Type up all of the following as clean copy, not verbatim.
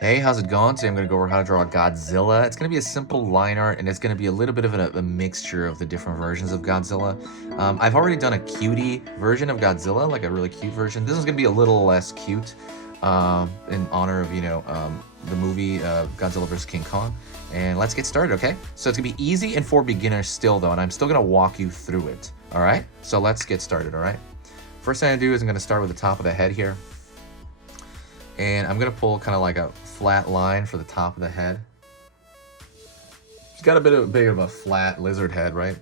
Hey, how's it going? Today I'm going to go over how to draw Godzilla. It's going to be a simple line art, and it's going to be a little bit of a mixture of the different versions of Godzilla. I've already done a cutie version of Godzilla, like a really cute version. This is going to be a little less cute in honor of, the movie Godzilla vs. King Kong. And let's get started, okay? So it's going to be easy and for beginners still, though, and I'm still going to walk you through it, all right? So let's get started, all right? First thing I'm going to do is I'm going to start with the top of the head here. And I'm going to pull kind of like a flat line for the top of the head. It's got a bit of a flat lizard head, right?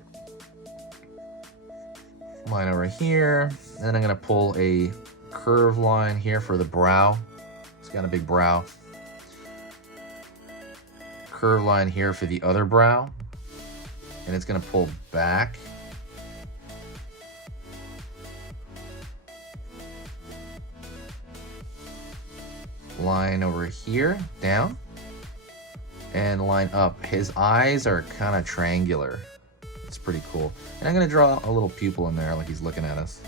Line over here. And then I'm going to pull a curved line here for the brow. It's got a big brow. Curved line here for the other brow. And it's going to pull back. Line over here, down, and line up. His eyes are kind of triangular. It's pretty cool. And I'm going to draw a little pupil in there like he's looking at us.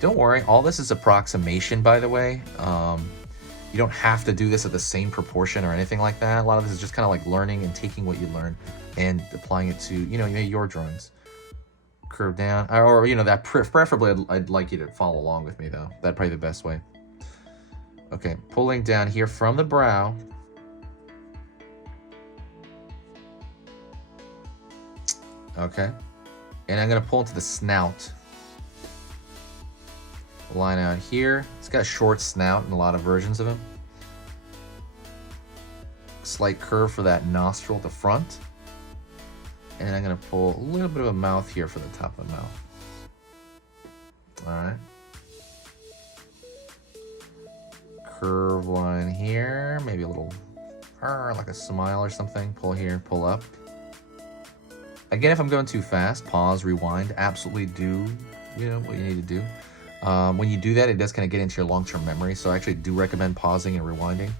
Don't worry, all this is approximation, by the way. You don't have to do this at the same proportion or anything like that. A lot of this is just kind of like learning and taking what you learn and applying it to, your drawings. Curve down, or, that preferably I'd like you to follow along with me, though. That'd probably be the best way. Okay, pulling down here from the brow. Okay. And I'm going to pull into the snout. Line out here. It's got a short snout in a lot of versions of him. Slight curve for that nostril at the front. And I'm going to pull a little bit of a mouth here for the top of the mouth. Alright. Curve line here, maybe a little like a smile or something. Pull here, pull up. Again, if I'm going too fast, pause, rewind. Absolutely do what you need to do. When you do that, it does kind of get into your long-term memory, so I actually do recommend pausing and rewinding.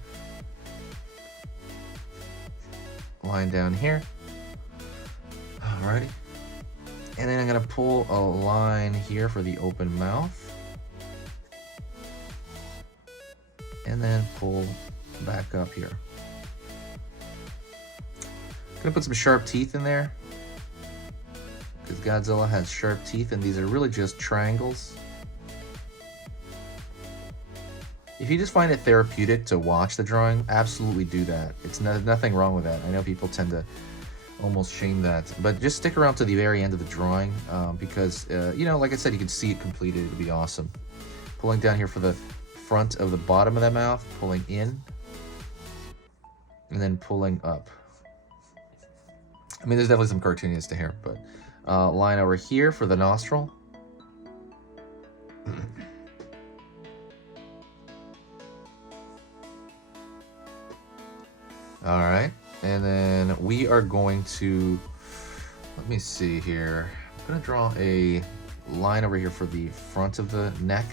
Line down here. Alrighty. And then I'm going to pull a line here for the open mouth. And then pull back up here. Gonna put some sharp teeth in there, because Godzilla has sharp teeth, and these are really just triangles. If you just find it therapeutic to watch the drawing, absolutely do that. It's nothing wrong with that. I know people tend to almost shame that, but just stick around to the very end of the drawing, because like I said, you can see it completed. It'll be awesome. Pulling down here for the front of the bottom of that mouth, pulling in, and then pulling up. I mean, there's definitely some cartooniness to here, but line over here for the nostril. All right, and then we are going to, let me see here. I'm gonna draw a line over here for the front of the neck.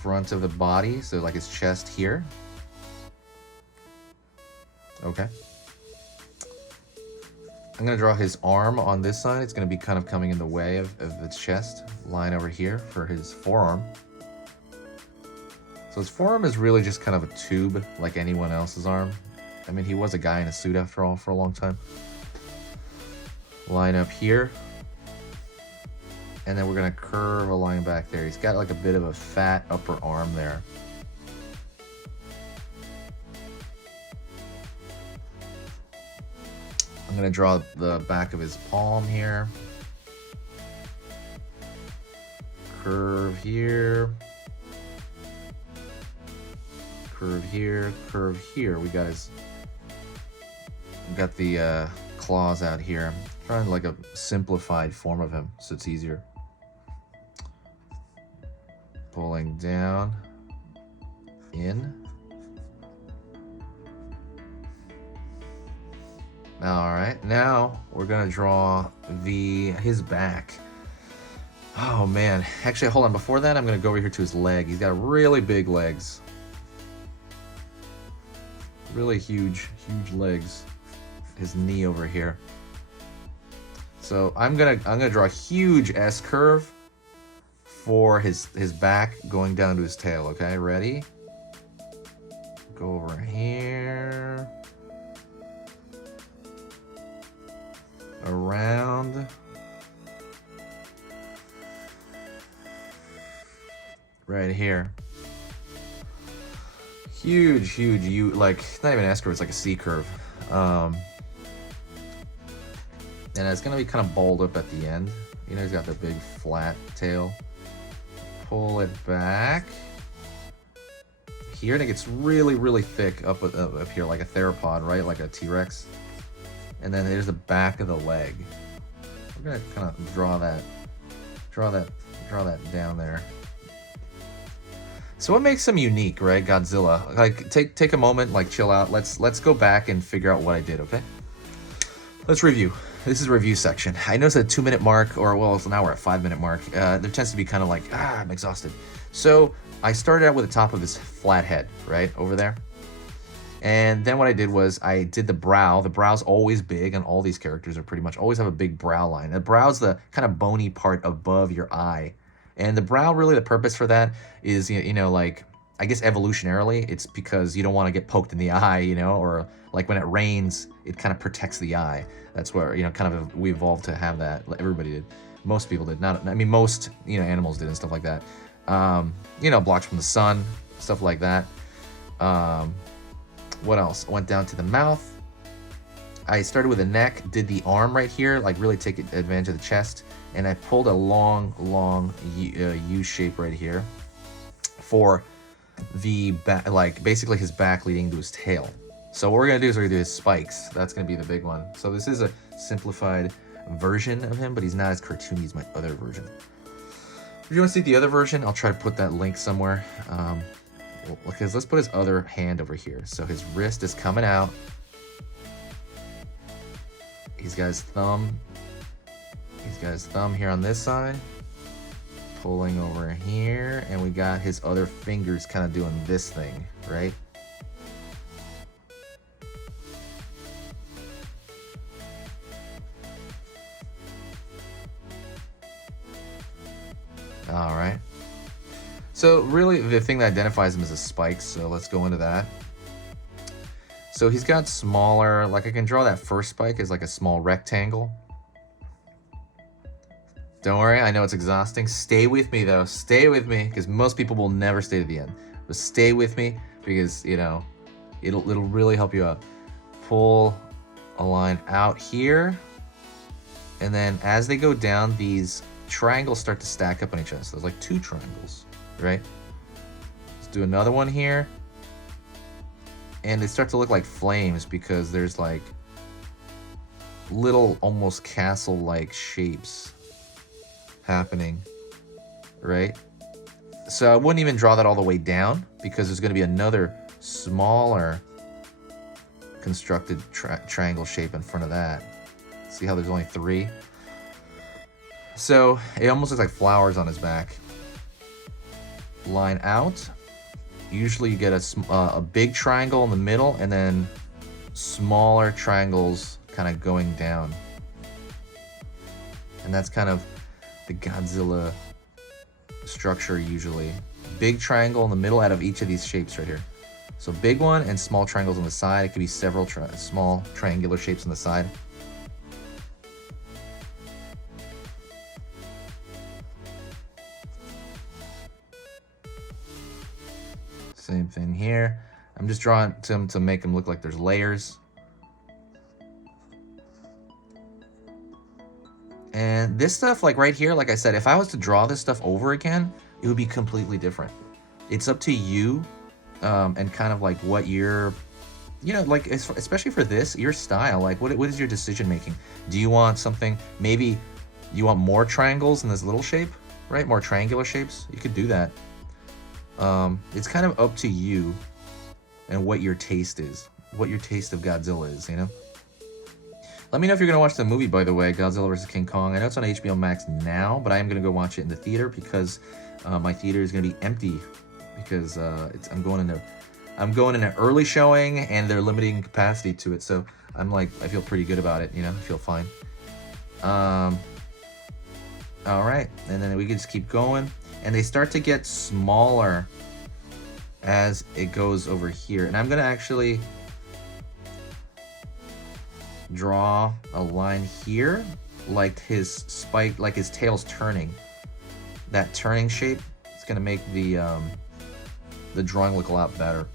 Front of the body, so like his chest here. Okay. I'm gonna draw his arm on this side. It's gonna be kind of coming in the way of the chest. Line over here for his forearm. So his forearm is really just kind of a tube like anyone else's arm. I mean, he was a guy in a suit after all for a long time. Line up here. And then we're going to curve a line back there. He's got like a bit of a fat upper arm there. I'm going to draw the back of his palm here. Curve here. Curve here. Curve here. We got the claws out here. I'm trying like a simplified form of him so it's easier. Pulling down, in. All right, now we're gonna draw his back. Oh man, actually hold on, before that I'm gonna go over here to his leg. He's got really big legs. Really huge legs. His knee over here. So I'm gonna draw a huge S curve for his back going down to his tail, okay? Ready? Go over here. Around. Right here. Huge, huge, like, not even an S curve, it's like a C curve. And it's gonna be kind of balled up at the end. You know, he's got the big flat tail. Pull it back. Here, and it gets really, really thick up here, like a theropod, right? Like a T-Rex. And then there's the back of the leg. We're gonna kind of draw that down there. So what makes him unique, right? Godzilla. Like, take a moment, like, chill out. Let's go back and figure out what I did, okay? Let's review. This is a review section. I noticed at a 2-minute mark, or well, now we're at 5-minute mark. There tends to be kind of like, I'm exhausted. So I started out with the top of his flat head, right over there. And then what I did was I did the brow. The brow's always big, and all these characters are pretty much always have a big brow line. The brow's the kind of bony part above your eye. And the brow, really, the purpose for that is, you know, like, I guess evolutionarily, it's because you don't want to get poked in the eye, you know, or like when it rains, it kind of protects the eye. That's where, you know, kind of we evolved to have that. Everybody did. Most people did. Not, I mean, most, you know, animals did and stuff like that. You know, blocks from the sun, stuff like that. What else? I went down to the mouth. I started with the neck, did the arm right here, like really take advantage of the chest, and I pulled a long U shape right here for the back, like basically his back leading to his tail. So what we're gonna do is we're gonna do his spikes. That's gonna be the big one. So this is a simplified version of him, but he's not as cartoony as my other version. If you want to see the other version, I'll try to put that link somewhere. Because let's put his other hand over here. So his wrist is coming out. He's got his thumb. He's got his thumb here on this side. Pulling over here. And we got his other fingers kind of doing this thing, right? All right. So really, the thing that identifies him is the spikes, so let's go into that. So he's got smaller, like I can draw that first spike as like a small rectangle. Don't worry, I know it's exhausting. Stay with me though, stay with me, because most people will never stay to the end. But stay with me, because, you know, it'll really help you out. Pull a line out here, and then as they go down, these triangles start to stack up on each other. So there's like 2 triangles. Right? Let's do another one here. And they start to look like flames because there's like little almost castle-like shapes happening. Right? So I wouldn't even draw that all the way down because there's going to be another smaller constructed triangle shape in front of that. See how there's only 3? So it almost looks like flowers on his back. Line out. Usually you get a big triangle in the middle and then smaller triangles kind of going down. And that's kind of the Godzilla structure usually. Big triangle in the middle out of each of these shapes right here. So big one and small triangles on the side. It could be several small triangular shapes on the side. Same thing here. I'm just drawing them to make them look like there's layers. And this stuff, like right here, like I said, if I was to draw this stuff over again, it would be completely different. It's up to you, and kind of like what your, you know, like especially for this, your style. Like, what is your decision making? Do you want something? Maybe you want more triangles in this little shape, right? More triangular shapes. You could do that. It's kind of up to you and what your taste is, what your taste of Godzilla is, you know? Let me know if you're going to watch the movie, by the way, Godzilla vs. King Kong. I know it's on HBO Max now, but I am going to go watch it in the theater because my theater is going to be empty because I'm going in an early showing and they're limiting capacity to it. So I'm like, I feel pretty good about it, you know? I feel fine. All right, and then we can just keep going. and they start to get smaller as it goes over here. And I'm gonna actually draw a line here, like his spike, like his tail's turning. That turning shape, it's gonna make the drawing look a lot better.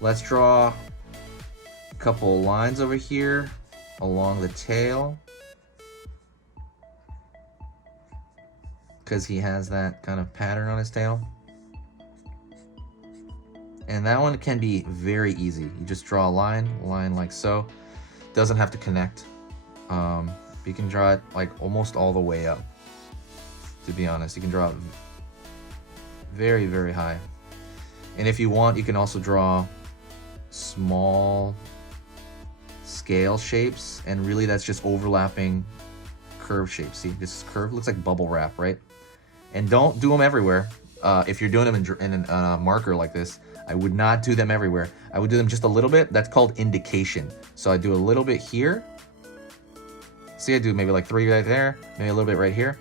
Let's draw a couple lines over here along the tail, because he has that kind of pattern on his tail. And that one can be very easy. You just draw a line like so. Doesn't have to connect. You can draw it like almost all the way up. To be honest, you can draw it very, very high. And if you want, you can also draw small scale shapes, and really that's just overlapping curve shapes. See, this curve looks like bubble wrap, right? And don't do them everywhere. If you're doing them in a marker like this, I would not do them everywhere. I would do them just a little bit. That's called indication. So I do a little bit here. See, I do maybe like 3 right there, maybe a little bit right here.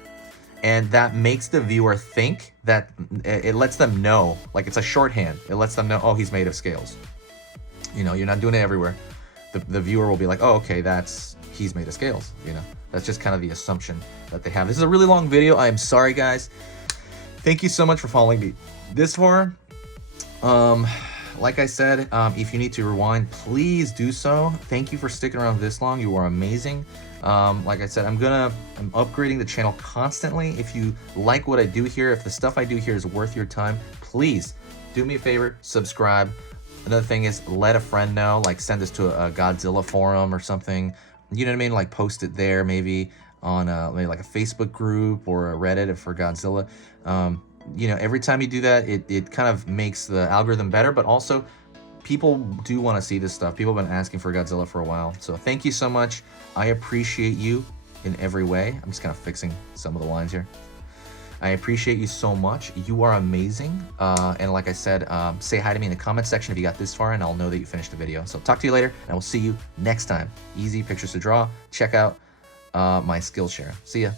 And that makes the viewer think that, it lets them know, like it's a shorthand. It lets them know, oh, he's made of scales. You know, you're not doing it everywhere. The viewer will be like, oh, okay, he's made of scales, you know. That's just kind of the assumption that they have. This is a really long video. I am sorry, guys. Thank you so much for following me this far. Like I said, if you need to rewind, please do so. Thank you for sticking around this long. You are amazing. Like I said, I'm upgrading the channel constantly. If you like what I do here, if the stuff I do here is worth your time, please do me a favor, subscribe. Another thing is, let a friend know, like send this to a Godzilla forum or something. You know what I mean? Like post it there, maybe on maybe like a Facebook group or a Reddit for Godzilla. You know, every time you do that, it kind of makes the algorithm better, but also people do want to see this stuff. People have been asking for Godzilla for a while. So thank you so much. I appreciate you in every way. I'm just kind of fixing some of the lines here. I appreciate you so much. You are amazing. And like I said, say hi to me in the comment section if you got this far, and I'll know that you finished the video. So talk to you later, and I will see you next time. Easy pictures to draw. Check out my Skillshare. See ya.